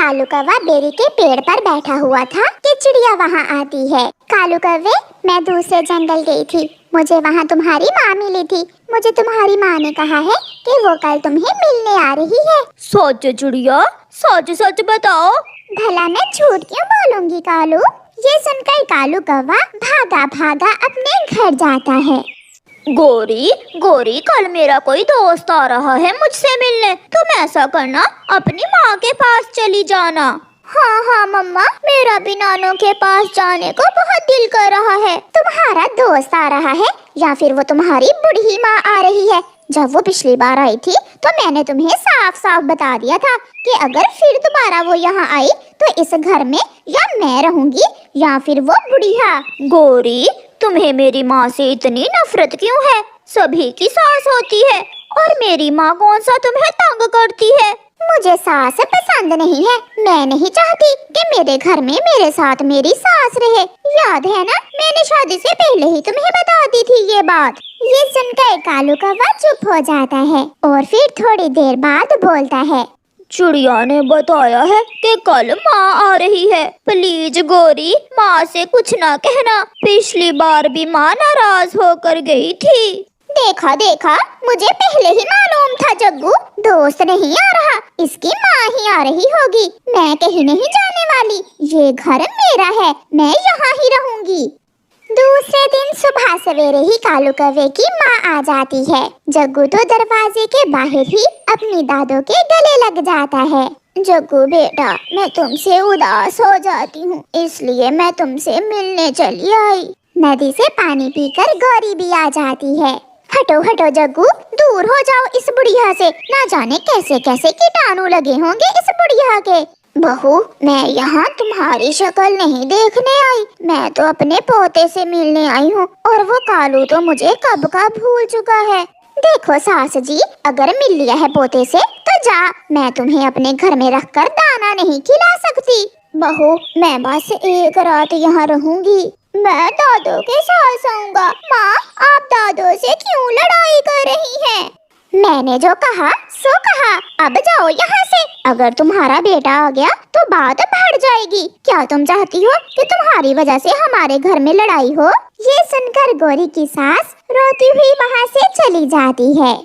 कालू कौवा बेरी के पेड़ पर बैठा हुआ था कि चिड़िया वहाँ आती है। कालू कौवे, मैं दूसरे जंगल गई थी, मुझे वहाँ तुम्हारी माँ मिली थी। मुझे तुम्हारी माँ ने कहा है कि वो कल तुम्हें मिलने आ रही है। सच चिड़िया, सच सच बताओ। भला मैं झूठ क्यों बोलूंगी कालू। ये सुनकर कालू कौवा भागा भागा अपने घर जाता है। गोरी गोरी, कल मेरा कोई दोस्त आ रहा है मुझसे मिलने। तुम ऐसा करना, अपनी माँ के पास चली जाना। हाँ हाँ मम्मा, मेरा भी नानू के पास जाने को बहुत दिल कर रहा है। तुम्हारा दोस्त आ रहा है या फिर वो तुम्हारी बूढ़ी माँ आ रही है? जब वो पिछली बार आई थी तो मैंने तुम्हें साफ साफ बता दिया था कि अगर फिर दोबारा वो यहाँ आई तो इस घर में या मैं रहूंगी या फिर वो बुढ़िया। गोरी, तुम्हें मेरी माँ से इतनी नफरत क्यों है? सभी की सास होती है और मेरी माँ कौन सा तुम्हें तंग करती है? मुझे सास पसंद नहीं है। मैं नहीं चाहती कि मेरे घर में मेरे साथ मेरी सास रहे। याद है ना, मैंने शादी से पहले ही तुम्हें बता दी थी ये बात। ये सुनकर कालू कौवा चुप हो जाता है और फिर थोड़ी देर बाद बोलता है। चिड़िया ने बताया है कि कल माँ आ रही है। प्लीज गोरी, माँ से कुछ ना कहना। पिछली बार भी माँ नाराज होकर गई थी। देखा देखा, मुझे पहले ही मालूम था जग्गू, दोस्त नहीं आ रहा, इसकी माँ ही आ रही होगी। मैं कहीं नहीं जाने वाली, ये घर मेरा है, मैं यहाँ ही रहूंगी। दूसरे दिन सुबह सवेरे ही कालू कौवे की माँ आ जाती है। जग्गू तो दरवाजे के बाहर ही अपनी दादो के गले लग जाता है। जग्गू बेटा, मैं तुमसे उदास हो जाती हूँ, इसलिए मैं तुमसे मिलने चली आई। नदी से पानी पीकर गौरी भी आ जाती है। हटो हटो जग्गू, दूर हो जाओ इस बुढ़िया से। ना जाने कैसे कैसे कीटाणु लगे होंगे इस बुढ़िया के। बहू, मैं यहाँ तुम्हारी शक्ल नहीं देखने आई, मैं तो अपने पोते से मिलने आई हूँ और वो कालू तो मुझे कब का भूल चुका है। देखो सास जी, अगर मिल लिया है पोते से तो जा, मैं तुम्हें अपने घर में रखकर दाना नहीं खिला सकती। बहू, मैं बस एक रात यहाँ रहूंगी, मैं दादो के साथ सोऊंगा। माँ, आप दादो से क्यों लड़ाई कर रही हैं? मैंने जो कहा सो कहा, अब जाओ यहाँ से। अगर तुम्हारा बेटा आ गया तो बात बढ़ जाएगी। क्या तुम चाहती हो कि तुम्हारी वजह से हमारे घर में लड़ाई हो? ये सुनकर गौरी की सास रोती हुई वहाँ से चली जाती है।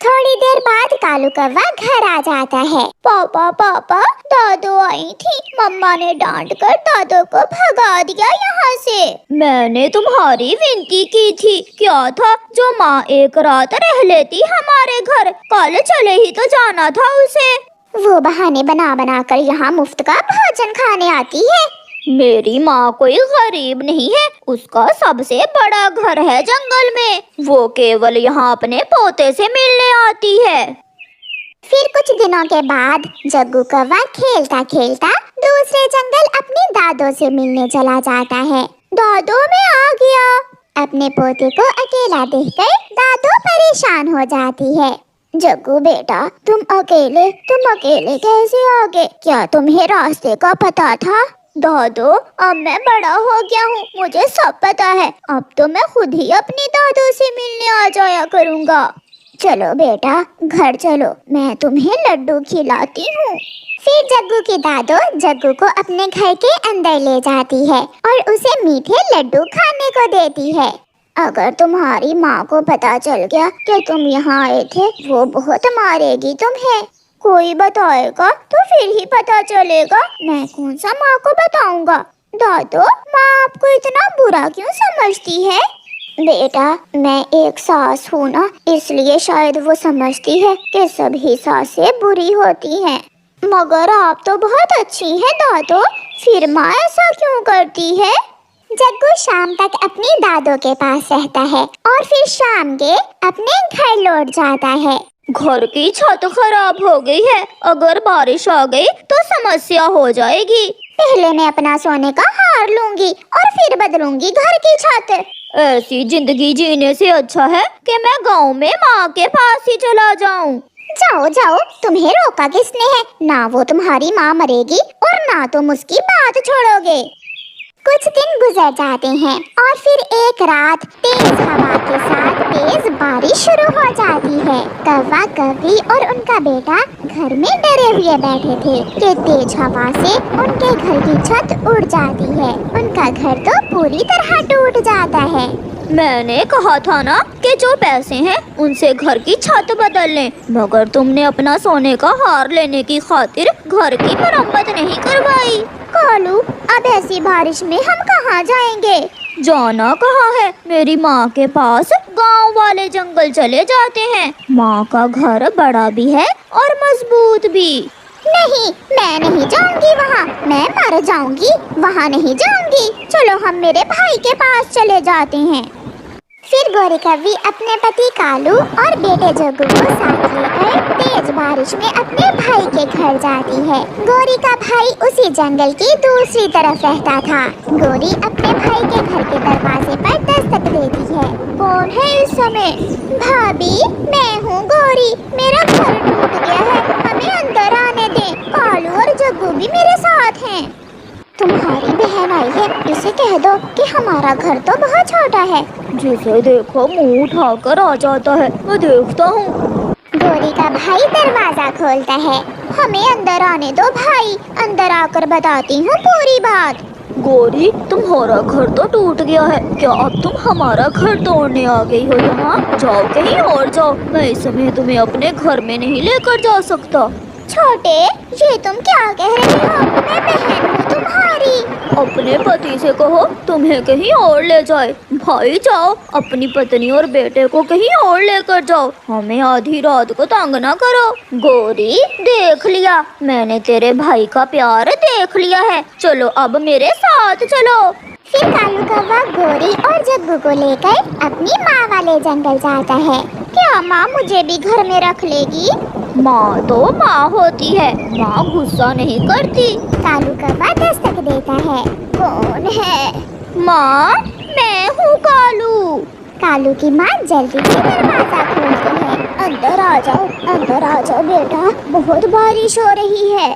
थोड़ी देर बाद कालू कौवा घर आ जाता है। पापा पापा, दादो आई थी, मम्मा ने डांट कर दादो को भगा दिया यहाँ से। मैंने तुम्हारी विनती की थी, क्या था जो माँ एक रात रह लेती हमारे घर। कल चले ही तो जाना था उसे। वो बहाने बना बना कर यहाँ मुफ्त का भोजन खाने आती है। मेरी माँ कोई गरीब नहीं है, उसका सबसे बड़ा घर है जंगल में। वो केवल यहाँ अपने पोते से मिलने आती है। फिर कुछ दिनों के बाद जग्गू कौवा खेलता खेलता दूसरे जंगल अपनी दादो से मिलने चला जाता है। दादो, मैं आ गया। अपने पोते को अकेला देखकर दादो परेशान हो जाती है। जग्गू बेटा, तुम अकेले कैसे आ गए? क्या तुम्हें रास्ते का पता था? दादो, अब मैं बड़ा हो गया हूँ, मुझे सब पता है। अब तो मैं खुद ही अपनी दादो से मिलने आ जाया करूँगा। चलो बेटा, घर चलो, मैं तुम्हें लड्डू खिलाती हूँ। फिर जग्गू की दादो जग्गू को अपने घर के अंदर ले जाती है और उसे मीठे लड्डू खाने को देती है। अगर तुम्हारी माँ को पता चल गया कि तुम यहाँ आए थे, वो बहुत मारेगी तुम्हें। कोई बताएगा तो फिर ही पता चलेगा, मैं कौन सा माँ को बताऊंगा। दादो, माँ आपको इतना बुरा क्यों समझती है? बेटा, मैं एक सास हूँ ना, इसलिए शायद वो समझती है कि सभी सासें बुरी होती हैं। मगर आप तो बहुत अच्छी हैं दादो, फिर माँ ऐसा क्यों करती है? जग्गू शाम तक अपनी दादो के पास रहता है और फिर शाम के अपने घर लौट जाता है। घर की छत खराब हो गई है, अगर बारिश आ गई तो समस्या हो जाएगी। पहले मैं अपना सोने का हार लूंगी और फिर बदलूंगी घर की छत। ऐसी जिंदगी जीने से अच्छा है कि मैं गांव में माँ के पास ही चला जाऊं। जाओ जाओ, तुम्हें रोका किसने है? ना वो तुम्हारी माँ मरेगी और ना तुम उसकी बात छोड़ोगे। कुछ दिन गुजर जाते हैं और फिर एक रात तेज हवा के साथ तेज बारिश शुरू हो जाती है। कौवा कौवी और उनका बेटा घर में डरे हुए बैठे थे कि तेज हवा से उनके घर की छत उड़ जाती है। उनका घर तो पूरी तरह टूट जाता है। मैंने कहा था ना कि जो पैसे हैं उनसे घर की छत बदल लें, मगर तुमने अपना सोने का हार लेने की खातिर घर की मरम्मत नहीं करवाई। कालू, अब ऐसी बारिश में हम कहाँ जाएंगे? जाना कहाँ है, मेरी माँ के पास गांव वाले जंगल चले जाते हैं। माँ का घर बड़ा भी है और मजबूत भी। नहीं, मैं नहीं जाऊंगी वहाँ, मैं मर जाऊंगी, वहाँ नहीं जाऊंगी। चलो हम मेरे भाई के पास चले जाते हैं। फिर गौरी कौवी अपने पति कालू और बेटे जग्गू को साथ लेकर तेज बारिश में अपने भाई के घर जाती है। गौरी का भाई उसी जंगल की दूसरी तरफ रहता था। गौरी अपने भाई के घर के दरवाजे पर दस्तक देती है। कौन है इस समय? भाभी, मैं हूँ गौरी, मेरा घर टूट गया है, हमें अंदर आने दें। कालू और जग्गू भी मेरे साथ हैं। तुम्हारी बहन आई है, इसे कह दो कि हमारा घर तो बहुत छोटा है। जिसे देखो मुंह उठाकर आ जाता है, मैं देखता हूँ। गौरी का भाई दरवाजा खोलता है। हमें अंदर आने दो भाई, अंदर आकर बताती हूँ पूरी बात। गौरी, तुम्हारा घर तो टूट गया है, क्या अब तुम हमारा घर तोड़ने आ गई हो? यहाँ जाओ, कहीं और जाओ, मैं इस समय तुम्हें अपने घर में नहीं लेकर जा सकता। छोटे, ये तुम क्या कह रहे हो? मैं बहन हूँ तुम्हारी। अपने पति से कहो तुम्हें कहीं और ले जाए। भाई जाओ, अपनी पत्नी और बेटे को कहीं और लेकर जाओ, हमें आधी रात को तंग ना करो। गौरी, देख लिया, मैंने तेरे भाई का प्यार देख लिया है, चलो अब मेरे साथ चलो। फिर कालू कौवा गौरी और जग्गू को लेकर अपनी माँ वाले जंगल जाता है। क्या माँ मुझे भी घर में रख लेगी? माँ तो माँ होती है, माँ गुस्सा नहीं करती। कालू कौवा दस्तक देता है। कौन है? माँ, मैं हूँ कालू। कालू की माँ जल्दी से दरवाजा खोलती है। अंदर आ जाओ, अंदर आ जाओ बेटा, बहुत बारिश हो रही है।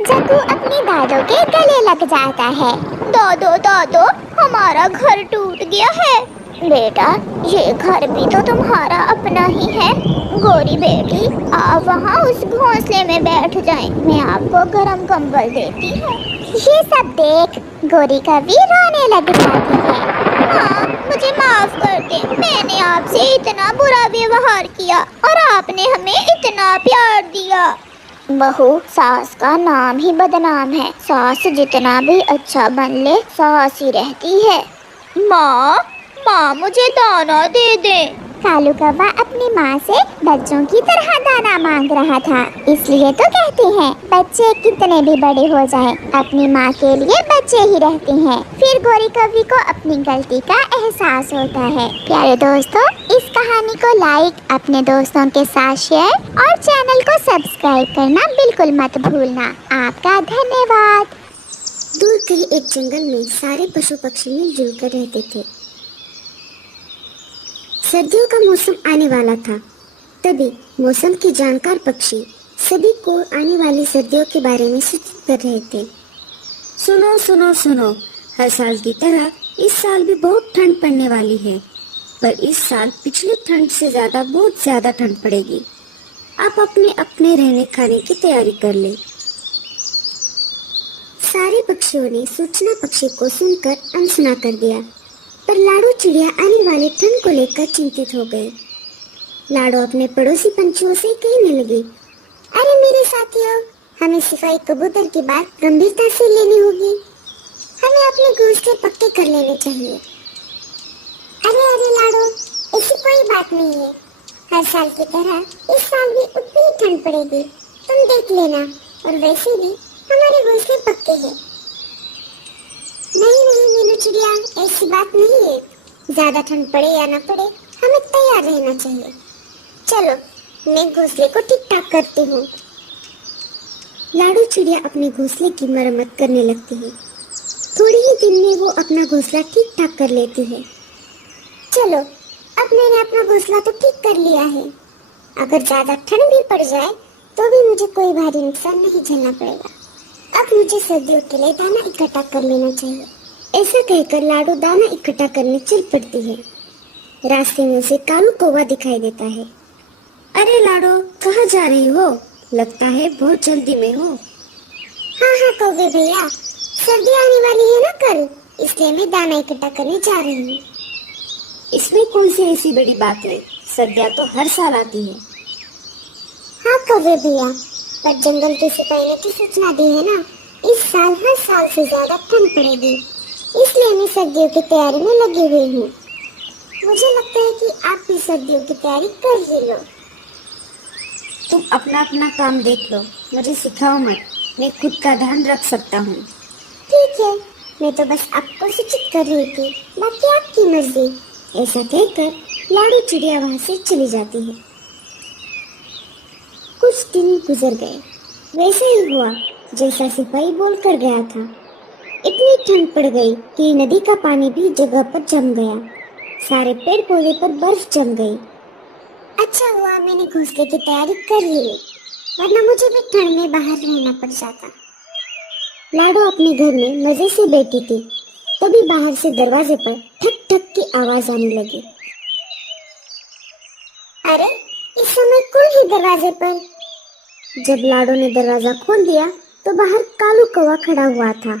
जग्गू अपनी दादो के गले लग जाता है। दादो दादो, हमारा घर टूट गया है। बेटा, ये घर भी तो तुम्हारा अपना ही है। गौरी बेटी, आप वहाँ उस घोंसले में बैठ जाएं, मैं आपको गरम कंबल देती हूँ। ये सब देख गौरी कौवी रोने लग जाती है। हाँ, मुझे माफ कर दे, मैंने आपसे इतना बुरा व्यवहार किया और आपने हमें इतना प्यार दिया। बहू, सास का नाम ही बदनाम है, सास जितना भी अच्छा बन ले, सास ही रहती है। माँ, माँ मुझे दाना दे दे। कालू कौवा अपनी माँ से बच्चों की तरह दाना मांग रहा था। इसलिए तो कहते हैं बच्चे कितने भी बड़े हो जाएं, अपनी माँ के लिए बच्चे ही रहते हैं। फिर गौरी कौवी को अपनी गलती का एहसास होता है। प्यारे दोस्तों, इस कहानी को लाइक, अपने दोस्तों के साथ शेयर और चैनल को सब्सक्राइब करना बिल्कुल मत भूलना। आपका धन्यवाद। दूर कहीं एक जंगल में सारे पशु पक्षी मिलजुल कर रहते थे। सर्दियों का मौसम आने वाला था। तभी मौसम के जानकार पक्षी सभी को आने वाली सर्दियों के बारे में सूचित कर रहे थे। सुनो सुनो सुनो, हर साल की तरह इस साल भी बहुत ठंड पड़ने वाली है, पर इस साल पिछली ठंड से बहुत ज्यादा ठंड पड़ेगी। आप अपने अपने रहने खाने की तैयारी कर ले। सारे पक्षियों ने सूचना पक्षी को सुनकर अनसुना कर दिया, पर लाडो चिड़िया आने वाली ठंड को लेकर चिंतित हो गए। लाडो अपने पड़ोसी पंछियों से कहने लगी, अरे मेरे साथियों, हमें सिपाही कबूतर की बात गंभीरता से लेनी होगी। हमें अपने घोंसले पक्के कर लेने चाहिए। अरे अरे लाडो, ऐसी कोई बात नहीं है, हर साल की तरह इस साल भी उतनी ही ठंड पड़ेगी, तुम देख लेना। और वैसे भी हमारे घोंसले पक्के हैं। नहीं नहीं मीनू चिड़िया, ऐसी बात नहीं है, ज्यादा ठंड पड़े या न पड़े हमें तैयार रहना चाहिए। चलो, मैं घोंसले को ठीक ठाक करती हूँ। लाडो चिड़िया अपने घोंसले की मरम्मत करने लगती है। थोड़ी ही दिन में वो अपना घोंसला ठीक ठाक कर लेती है। चलो, अब मैंने अपना घोंसला तो ठीक कर लिया है। अगर ज्यादा ठंड भी पड़ जाए तो भी मुझे कोई भारी नुकसान नहीं झेलना पड़ेगा। अब मुझे सर्दियों के लिए दाना इकट्ठा कर लेना चाहिए। ऐसा कहकर लाडो दाना इकट्ठा करने चल पड़ती है। रास्ते में उसे कालू कौवा दिखाई देता है। अरे लाडो, कहाँ जा रही हो? लगता है बहुत जल्दी में हो। हाँ हाँ कौवे भैया, सर्दी आने वाली है ना कल, इसलिए मैं दाना इकट्ठा करने जा रही हूँ। इसमें कौन सी ऐसी बड़ी बात है, सर्दियाँ तो हर साल आती है। हाँ कौवे भैया, पर जंगल के सिपाही ने तो सूचना दी है ना, इस साल हर साल से ज्यादा ठंड पड़ेगी, इसलिए मैं सर्दियों की तैयारी में लगी हुई हूँ। मुझे लगता है कि आप भी सर्दियों की तैयारी कर ही लो। तुम अपना अपना काम देख लो, मुझे सिखाओ मत, मैं खुद का ध्यान रख सकता हूँ। ठीक है, मैं तो बस आपको सूचित कर रही थी, बाकी आपकी मर्जी। ऐसा कहकर लाडू चिड़िया वहाँ से चली जाती है। कुछ दिन गुजर गए। वैसा ही हुआ जैसा सिपाही बोल कर गया था। इतनी ठंड पड़ गई कि नदी का पानी भी जगह पर जम गया, सारे पेड़ पौधे पर बर्फ जम गई। अच्छा हुआ मैंने घोंसले की तैयारी कर ही ली, वरना मुझे भी ठंड में बाहर रहना पड़ जाता। लाडो अपने घर में मजे से बैठी थी, तभी बाहर से दरवाजे पर ठक ठक की आवाज आने लगी। अरे, इस समय कौन है दरवाजे पर? जब लाडो ने दरवाजा खोल दिया तो बाहर कालू कौवा खड़ा हुआ था।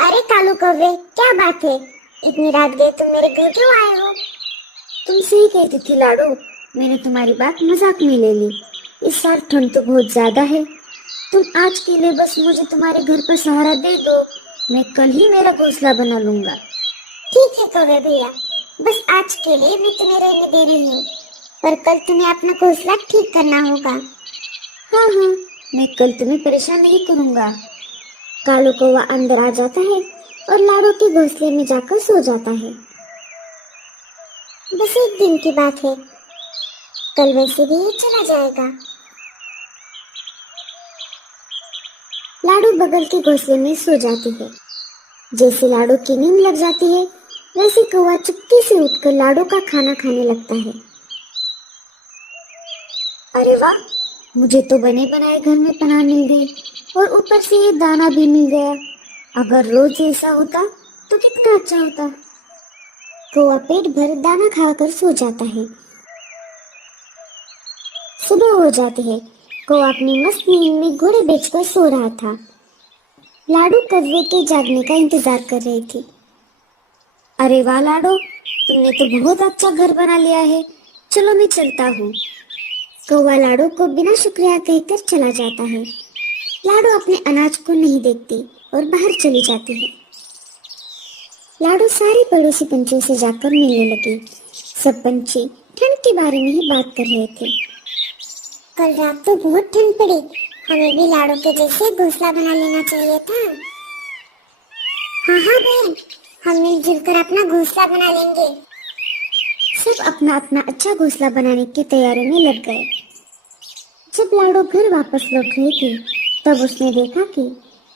अरे कालू कौवे, क्या बात है? इतनी रात गए तुम मेरे घर क्यों आए हो? तुम सही कहती थी लाडो, मैंने तुम्हारी बात मजाक में ले ली। इस साल ठंड तो बहुत ज्यादा है, तुम आज के लिए बस मुझे तुम्हारे घर पर सहारा दे दो, मैं कल ही मेरा घोंसला बना लूंगा। ठीक है कौवे भैया, बस आज के लिए मैं तुम्हें रहने दे रही हूँ, पर कल तुम्हें अपना घोंसला ठीक करना होगा। हाँ हाँ, मैं कल तुम्हें परेशान नहीं करूँगा। कालू कौवा अंदर आ जाता है और लाडो के घोंसले में जाकर सो जाता है। बस एक दिन की बात है, कल वैसे भी ये चला जाएगा। लाडो बगल के घोंसले में सो जाती है। जैसे लाडो की नींद लग जाती है, वैसे कौवा चुपके से उठकर लाडो का खाना खाने लगता है। अरे वाह, मुझे तो बने बनाए घर में पनाह मिल गई और ऊपर से ये दाना भी मिल गया। अगर रोज ऐसा होता तो कितना अच्छा होता। कौवा पेट भर दाना खाकर सो जाता है। सुबह हो जाती है। कौवा अपनी मस्त नींद में घोड़े बेचकर सो रहा था। लाडो कौवे के जागने का इंतजार कर रही थी। अरे वाह लाडो, तुमने तो बहुत अच्छा घर बना लिया है, चलो मैं चलता हूँ। कौवा लाडो को बिना शुक्रिया कहकर चला जाता है। लाडो अपने अनाज को नहीं देखती और बाहर चली जाती है। लाडो सारे पड़ोसी पंछियों से जाकर मिलने लगी। सब पंछी ठंड के बारे में ही बात कर रहे थे। कल रात तो बहुत ठंड पड़ी, हमें भी लाडो के जैसे घोंसला बना लेना चाहिए था। हाँ हाँ बहन, हम मिलजुल कर अपना घोंसला बना लेंगे। सब अपना अपना अच्छा घोंसला बनाने की तैयारी में लग गए। जब लाडो घर वापस लौट रही थी, तब उसने देखा कि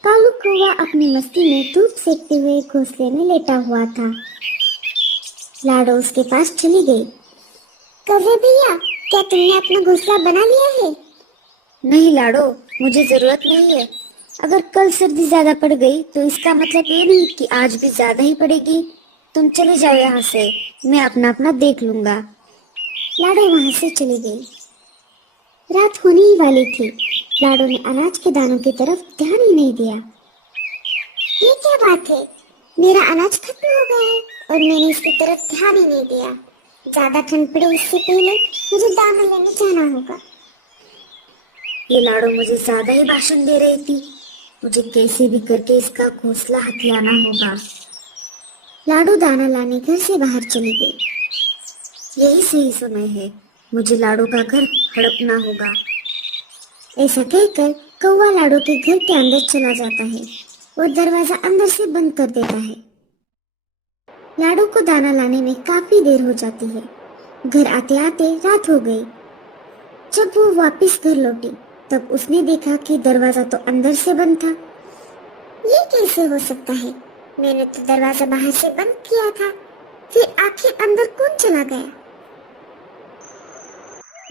कालू कौवा अपनी मस्ती में धूप सेकते हुए घोंसले में लेटा हुआ था। लाडो उसके पास चली गई। कौवे भैया, क्या तुमने अपना घोंसला बना लिया है? नहीं लाडो, मुझे जरूरत नहीं है। अगर कल सर्दी ज्यादा पड़ गई तो इसका मतलब ये नहीं कि आज भी ज्यादा ही पड़ेगी। तुम चले जाओ यहाँ से, मैं अपना अपना देख लूंगा। लाडो वहाँ से चली गई। रात होने ही वाली थी। लाडो ने अनाज के दानों की तरफ ध्यान ही नहीं दिया। ये क्या बात है, मेरा अनाज खत्म हो गया है और मैंने इसकी तरफ ध्यान ही नहीं दिया। ज्यादा ठंड पड़े इससे पहले मुझे दाना लेने जाना होगा। ये लाडो मुझे ज्यादा ही भाषण दे रही थी, मुझे कैसे भी करके इसका घोंसला हथियाना होगा। लाडो दाना लाने घर से बाहर चली गई। यही सही समय है, मुझे लाडो का घर हड़पना होगा। ऐसा कहकर कौवा लाडो के घर के अंदर चला जाता है और दरवाजा अंदर से बंद कर देता है। लाडो को दाना लाने में काफी देर हो जाती है। घर आते आते रात हो गई। जब वो वापस घर लौटी, तब उसने देखा कि दरवाजा तो अंदर से बंद था। ये कैसे हो सकता है? मैंने तो दरवाजा बाहर से बंद किया था, फिर आखिर अंदर कौन चला गया?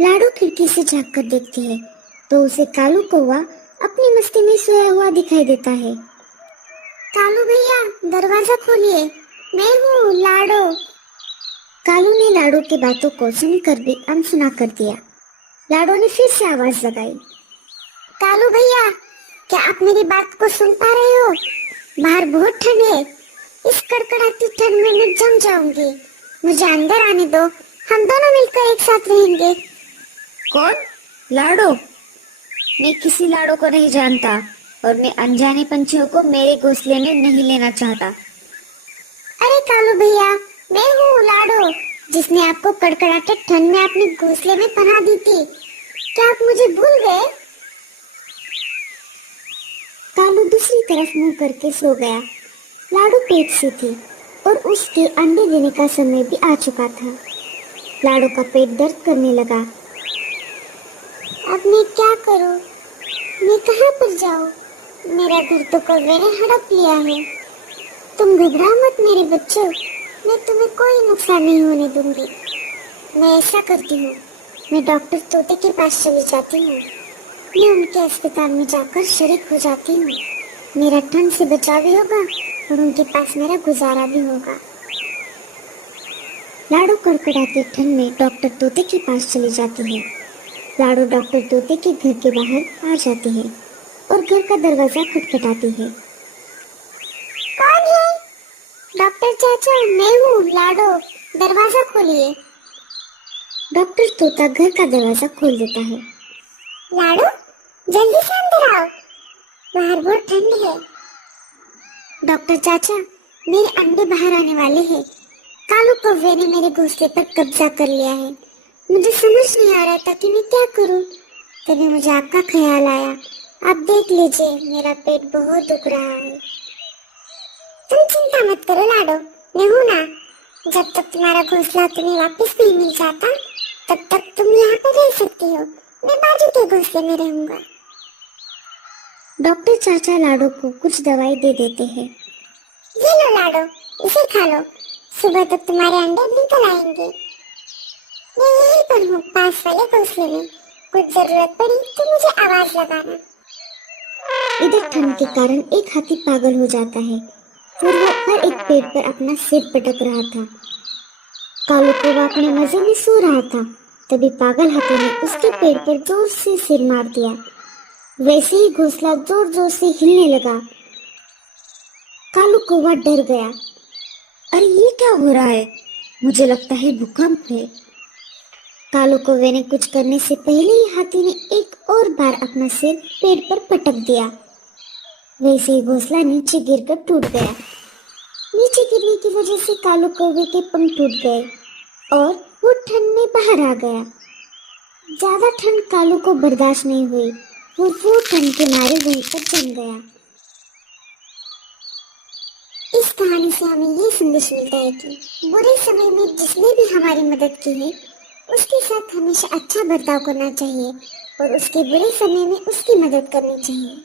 लाडो खिड़की से झांक कर देखती है तो उसे कालू कौवा अपनी मस्ती में सोया हुआ दिखाई देता है। कालू भैया दरवाजा खोलिए, मैं हूँ लाडो। कालू ने लाडो की बातों को सुनकर भी अनसुना कर दिया। लाडो ने फिर से आवाज लगाई, कालू भैया क्या आप मेरी बात को सुन पा रहे हो? बाहर बहुत ठंड है, इस कड़कड़ाती ठंड में मैं जम जाऊंगी। मुझे अंदर आने दो, हम दोनों मिलकर एक साथ रहेंगे। कौन? लाडो? मैं किसी लाडो को नहीं जानता और मैं अनजाने पंछियों को मेरे घोंसले में नहीं लेना चाहता। अरे कालू भैया, मैं हूँ लाडो, जिसने आपको कड़कड़ाते ठंड में अपने घोंसले में पनाह दी थी। क्या आप मुझे भूल गए? कालू दूसरी तरफ मुंह करके सो गया। लाडो पेट से थी और उसके अंडे देने का समय भी आ चुका था। लाडो का पेट दर्द करने लगा। अब मैं क्या करूं? मैं कहाँ पर जाऊं? मेरा घर तो कौवे ने हड़प लिया है। तुम घबराओ मत मेरे बच्चों, मैं तुम्हें कोई नुकसान नहीं होने दूंगी। मैं ऐसा करती हूँ, मैं डॉक्टर तोते के पास चली जाती हूँ। मैं उनके अस्पताल में जाकर शरीक हो जाती हूँ। मेरा ठंड से बचाव भी होगा और उनके पास मेरा गुजारा भी होगा। लाडो कड़कड़ाते ठंड में डॉक्टर तोते के पास चली जाती है। लाडो डॉक्टर तोते के घर के बाहर आ जाती है और घर का दरवाजा खटखटाती है। कौन है? डॉक्टर चाचा, मैं हूँ लाडो, दरवाजा खोलिए। डॉक्टर तोता घर का दरवाजा खोल देता है। लाडो जल्दी से अंदर आओ, बाहर बहुत ठंड है। डॉक्टर चाचा, मेरे अंडे बाहर आने वाले हैं। कालू कौवे ने मेरे घोंसले पर कब्जा कर लिया है। मुझे समझ नहीं आ रहा था कि मैं क्या करूं। तभी मुझे आपका ख्याल आया। आप देख लीजिए, मेरा पेट बहुत दुख रहा है। तुम चिंता मत करो लाडो, मैं हूं ना। जब तक तुम्हारा घोंसला तुम्हें वापस नहीं मिल जाता, तब तक तुम यहाँ पर रह सकती हो। मैं बाजू के घोंसले में रहूंगा। डॉक्टर चाचा लाडो को कुछ दवाई दे देते हैं। ये लो लाडो, इसे खा लो, सुबह तक तुम्हारे अंडे निकल आएंगे। मैं यहीं पर हूँ, पास वाले घोंसले में। कुछ जरूरत पड़ी तो मुझे आवाज लगाना। इधर ठंड के कारण एक हाथी पागल हो जाता है, फिर वो हर एक पेड़ पर अपना सिर पटक रहा था। कालू कौवा अपने मजे में सो रहा था। तभी पागल हाथी ने उसके पेड़ पर जोर से सिर मार दिया। वैसे ही घोंसला जोर जोर से हिलने लगा। कालू कौवा डर गया। अरे ये क्या हो रहा है? मुझे लगता है भूकंप है। कालू कौवे ने कुछ करने से पहले ही हाथी ने एक और बार अपना सिर पेड़ पर पटक दिया। वैसे ही घोंसला नीचे गिरकर टूट गया। नीचे गिरने की वजह से कालू कौवे के पंख टूट गए और वो ठंड में बाहर आ गया। ज्यादा ठंड कालू को बर्दाश्त नहीं हुई, वो ठंड के मारे वहीं पर जम गया। इस कहानी से हमें ये संदेश मिलता है कि बुरे समय में जिसने भी हमारी मदद की है, उसके साथ हमेशा अच्छा बर्ताव करना चाहिए और उसके बुरे समय में उसकी मदद करनी चाहिए।